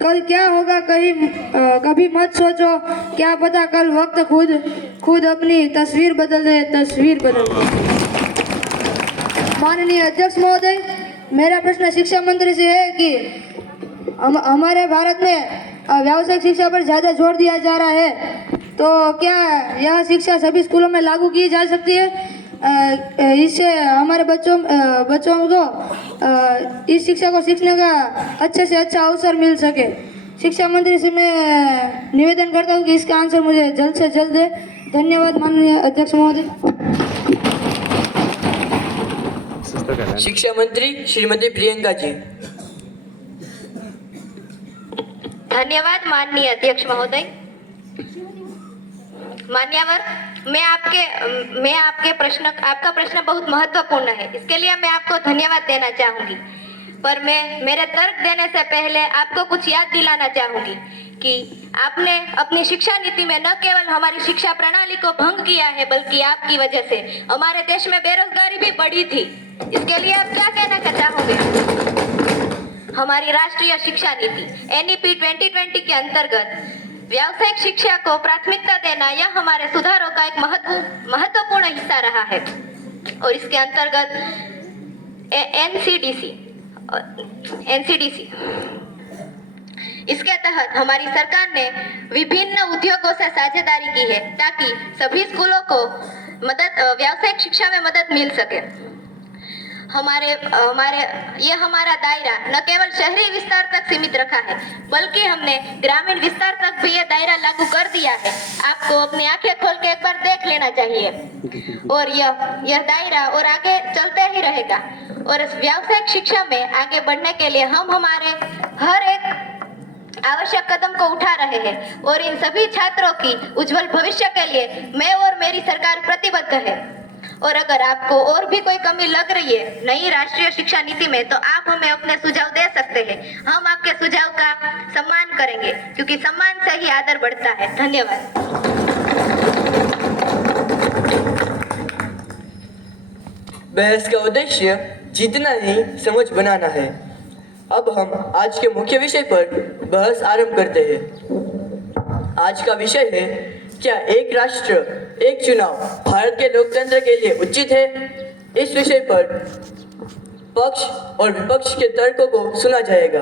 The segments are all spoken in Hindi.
कल क्या होगा कभी मत सोचो, क्या पता कल वक्त खुद अपनी तस्वीर बदल दे। माननीय अध्यक्ष महोदय, मेरा प्रश्न शिक्षा मंत्री से है कि हमारे भारत में व्यावसायिक शिक्षा पर ज़्यादा जोर दिया जा रहा है, तो क्या यह शिक्षा सभी स्कूलों में लागू की जा सकती है? इससे हमारे बच्चों को इस शिक्षा को सीखने का अच्छे से अच्छा अवसर मिल सके। शिक्षा मंत्री से मैं निवेदन करता हूँ कि इसका आंसर मुझे जल्द से जल्द दे। धन्यवाद माननीय अध्यक्ष महोदय। शिक्षा मंत्री श्रीमती प्रियंका जी। धन्यवाद माननीय अध्यक्ष महोदय। मान्यवर, आपका प्रश्न बहुत महत्वपूर्ण है, इसके लिए मैं आपको धन्यवाद देना चाहूंगी। पर मैं मेरे तर्क देने से पहले आपको कुछ याद दिलाना चाहूंगी कि आपने अपनी शिक्षा नीति में न केवल हमारी शिक्षा प्रणाली को भंग किया है, बल्कि आपकी वजह से हमारे देश में बेरोजगारी भी बढ़ी थी। इसके लिए आप क्या कहना चाहोगे? हमारी राष्ट्रीय शिक्षा नीति NEP 2020 के अंतर्गत व्यावसायिक शिक्षा को प्राथमिकता देना यह हमारे सुधारों का एक महत्वपूर्ण हिस्सा रहा है। और इसके अंतर्गत NCDC इसके तहत हमारी सरकार ने विभिन्न उद्योगों से साझेदारी की है ताकि सभी स्कूलों को व्यावसायिक शिक्षा में मदद मिल सके। हमारा दायरा न केवल शहरी विस्तार तक सीमित रखा है, बल्कि हमने ग्रामीण विस्तार तक भी ये दायरा लागू कर दिया है। आपको अपनी आंखें खोल के एक बार देख लेना चाहिए। और यह दायरा और आगे चलते ही रहेगा। और इस व्यावसायिक शिक्षा में आगे बढ़ने के लिए हम हमारे हर एक आवश्यक कदम को उठा रहे हैं और इन सभी छात्रों की उज्जवल भविष्य के लिए मैं और मेरी सरकार प्रतिबद्ध है। और अगर आपको और भी कोई कमी लग रही है नई राष्ट्रीय शिक्षा नीति में, तो आप हमें अपने सुझाव दे सकते हैं। हम आपके सुझाव का सम्मान करेंगे, क्योंकि सम्मान से ही आदर बढ़ता है। धन्यवाद। बहस का उद्देश्य जीतना नहीं, समझ बनाना है। अब हम आज के मुख्य विषय पर बहस आरंभ करते हैं। आज का विषय है, क्या एक राष्ट्र एक चुनाव भारत के लोकतंत्र के लिए उचित है? इस विषय पर पक्ष और विपक्ष के तर्कों को सुना जाएगा।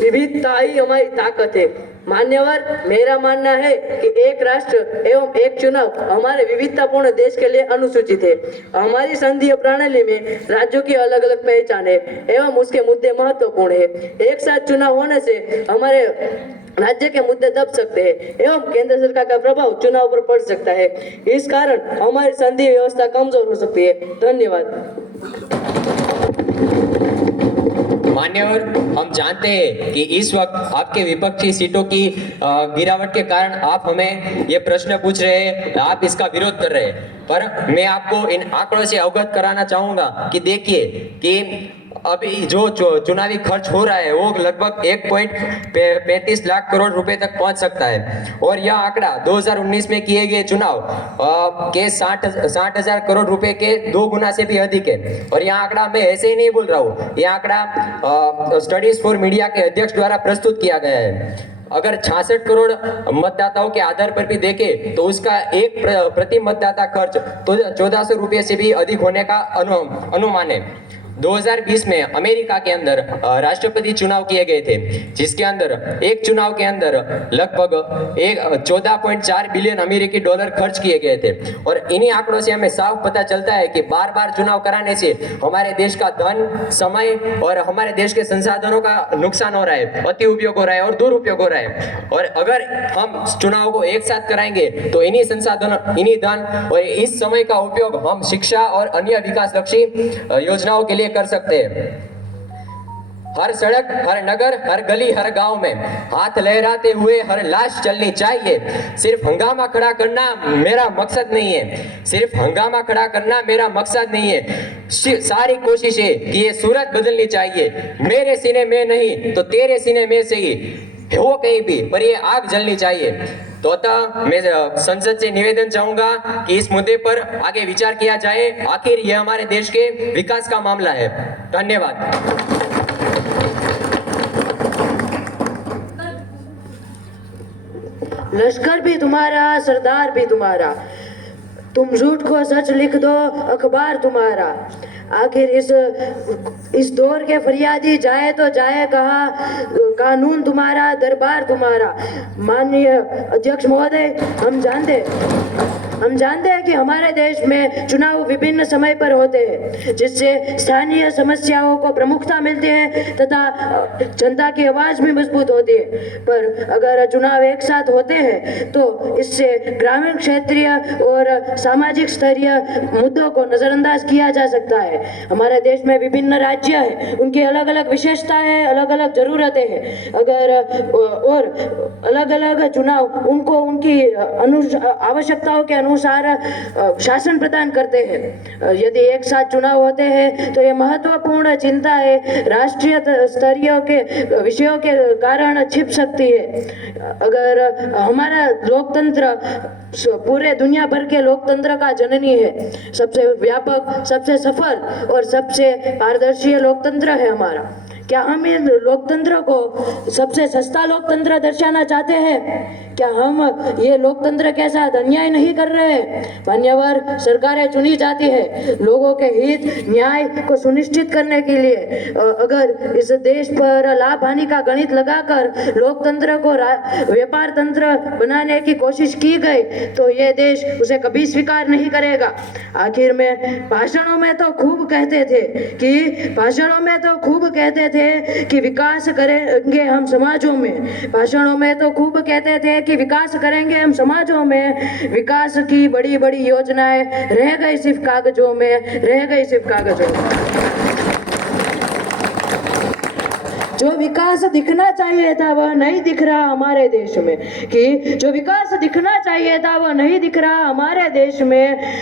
विविधता ही हमारी ताकत है। मान्यवर, मेरा मानना है कि एक राष्ट्र एवं एक चुनाव हमारे विविधतापूर्ण देश के लिए अनुसूचित है। हमारी संघीय प्रणाली में राज्यों की अलग अलग पहचान है एवं उसके मुद्दे महत्वपूर्ण है। एक साथ चुनाव होने से हमारे राज्य के मुद्दे दब सकते हैं एवं केंद्र सरकार का प्रभाव चुनाव पर पड़ सकता है। इस कारण हमारी संघीय व्यवस्था कमजोर हो सकती है। धन्यवाद। मान्यवर, हम जानते हैं कि इस वक्त आपके विपक्षी सीटों की गिरावट के कारण आप हमें ये प्रश्न पूछ रहे हैं, आप इसका विरोध कर रहे हैं। पर मैं आपको इन आंकड़ों से अवगत कराना चाहूंगा कि देखिए कि अभी जो चुनावी खर्च हो रहा है वो लगभग 1.35 लाख करोड़ रुपए तक पहुंच सकता है। और यह आंकड़ा 2019 में किए गए चुनाव के 60,000 करोड़ रुपए के 2 गुना से भी अधिक है। और यह आंकड़ा मैं ऐसे ही नहीं बोल रहा हूँ, यह आंकड़ा स्टडीज फॉर मीडिया के अध्यक्ष द्वारा प्रस्तुत किया गया है। अगर 66 करोड़ मतदाताओं के आधार पर भी देखें तो उसका एक प्रति मतदाता खर्च तो 1400 रुपये से भी अधिक होने का अनुमान है। 2020 में अमेरिका के अंदर राष्ट्रपति चुनाव किए गए थे, जिसके अंदर एक चुनाव के अंदर लगभग 14.4 बिलियन अमेरिकी डॉलर खर्च किए गए थे। और इन्हीं आंकड़ों से हमें साफ पता चलता है कि बार बार चुनाव कराने से हमारे देश का धन, समय और हमारे देश के संसाधनों का नुकसान हो रहा है, अति उपयोग हो रहा है और दुरुपयोग हो रहा है। और अगर हम चुनाव को एक साथ कराएंगे तो इन्हीं संसाधन, इन्हीं धन और इस समय का उपयोग हम शिक्षा और अन्य विकास लक्षी योजनाओं के लिए कर सकते हैं। हर सड़क, हर नगर, हर गली, हर गांव में हाथ लहराते हुए हर लाश चलनी चाहिए। सिर्फ हंगामा खड़ा करना मेरा मकसद नहीं है, सिर्फ हंगामा खड़ा करना मेरा मकसद नहीं है। सारी कोशिश है कि ये सूरत बदलनी चाहिए। मेरे सीने में नहीं तो तेरे सीने में से ही हो कहीं भी, पर ये आग जलनी चाहिए। तो अतः मैं संसद से निवेदन चाहूंगा कि इस मुद्दे पर आगे विचार किया जाए। आखिर यह हमारे देश के विकास का मामला है। धन्यवाद। लश्कर भी तुम्हारा, सरदार भी तुम्हारा, तुम झूठ को सच लिख दो, अखबार तुम्हारा। आखिर इस दौर के फरियादी जाए तो जाए कहा, कानून तुम्हारा, दरबार तुम्हारा। माननीय अध्यक्ष महोदय, हम जानते हैं कि हमारे देश में चुनाव विभिन्न समय पर होते हैं, जिससे स्थानीय समस्याओं को प्रमुखता मिलती है तथा जनता की आवाज भी मजबूत होती है। पर अगर चुनाव एक साथ होते हैं तो इससे ग्रामीण, क्षेत्रीय और सामाजिक स्तरीय मुद्दों को नजरअंदाज किया जा सकता है। हमारे देश में विभिन्न राज्य हैं, उनकी अलग अलग विशेषताएं हैं, अलग अलग जरूरतें हैं। और अलग अलग चुनाव उनको उनकी आवश्यकताओं के अनुसार शासन प्रदान करते हैं। यदि एक साथ चुनाव होते हैं तो ये महत्वपूर्ण चिंता है, राष्ट्रीय स्तरीय के विषयों के कारण छिप सकती है। अगर हमारा लोकतंत्र पूरे दुनिया भर के लोकतंत्र का जननी है, सबसे व्यापक, सबसे सफल और सबसे पारदर्शी लोकतंत्र है हमारा। क्या हम इन लोकतंत्र को सबसे सस्ता लोकतंत्र दर्शाना चाहते हैं? क्या हम ये लोकतंत्र के साथ अन्याय नहीं कर रहे हैं? मान्यवर, सरकारें चुनी जाती है लोगों के हित, न्याय को सुनिश्चित करने के लिए। अगर इस देश पर लाभ हानि का गणित लगाकर लोकतंत्र को व्यापार तंत्र बनाने की कोशिश की गई तो ये देश उसे कभी स्वीकार नहीं करेगा। आखिर में भाषणों में तो खूब कहते थे कि विकास करेंगे हम समाजों में। भाषणों में तो खूब कहते थे कि विकास करेंगे हम समाजों में। विकास की बड़ी बड़ी योजनाएं रह गई सिर्फ कागजों में। जो विकास दिखना चाहिए था वह नहीं दिख रहा हमारे देश में।